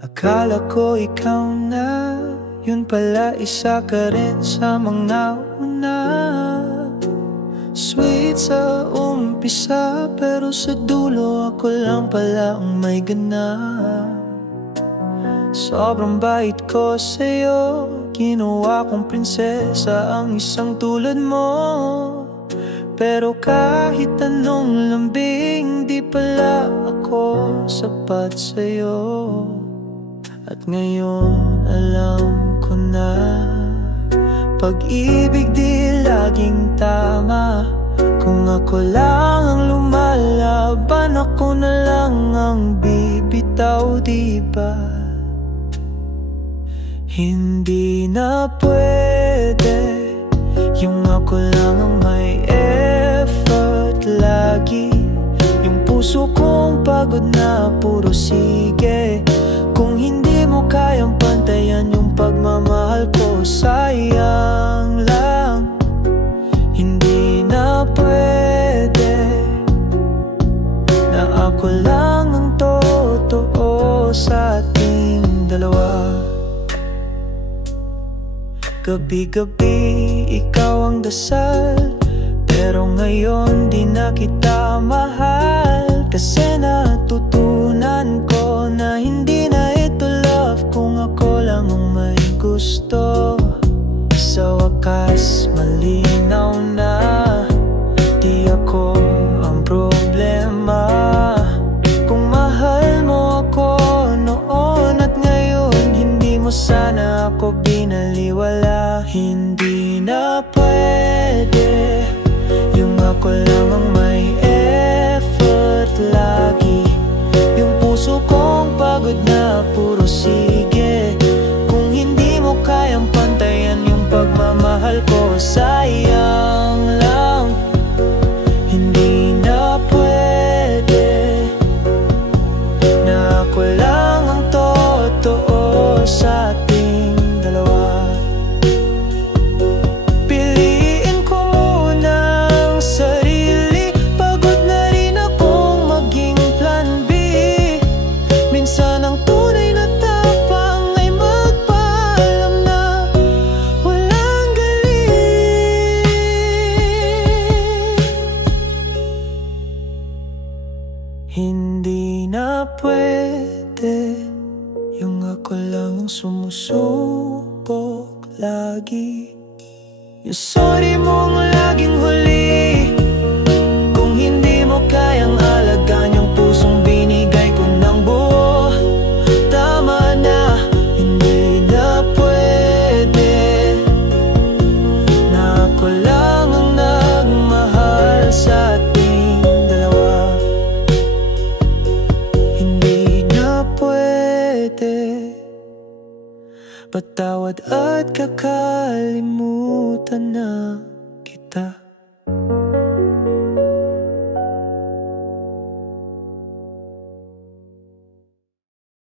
Akala ko ikaw na, yun pala isa ka rin sa mga una. Sweet sa umpisa, pero sa dulo ako lang pala ang may gana. Sobrang bait ko sa'yo, ginawa kong prinsesa ang isang tulad mo. Pero kahit anong lambing, di pala ako sapat sa'yo. At ngayon alam ko na, pag-ibig di laging tama. Kung ako lang ang lumalaban, ako na lang ang bibitaw, di ba? Hindi na pwede yung ako lang ang may effort lagi. Yung puso kong pagod na puro sige. Kung hindi mo kayang pantayan yung pagmamahal ko, sayang lang. Hindi na pwede na ako lang ang totoo sa ating dalawa. Gabi-gabi ikaw ang dasal, pero ngayon di na kita mahal. Kasi natutunan ko na hindi na ito love kung ako lang ang may gusto. Sa wakas malinaw na, di ako ang problema. Kung mahal mo ako noon at ngayon, hindi mo sana ako binaliwala. Hindi na pwede yung ako lang ang may effort lagi. Yung puso kong pagod na puro sige. Kung hindi mo kayang pantayan yung pagmamahal ko, sayang lang. Hindi na pwede na ako lang ang totoo sa ating dalawa. Piliin ko muna ang sarili, pagod na rin akong maging plan B. Minsan ang tunay na tapang ay magpaalam na walang galing. Hindi na pwede yung ako lang ang sumusubok lagi. Yung sorry mong laging huli, kung hindi mo kayang alagaan yung pusong binigay ko ng buo. Tama na, hindi na pwede na ako lang ang nagmahal sa ating dalawa. Hindi na pwede patawad at kakalimutan na kita.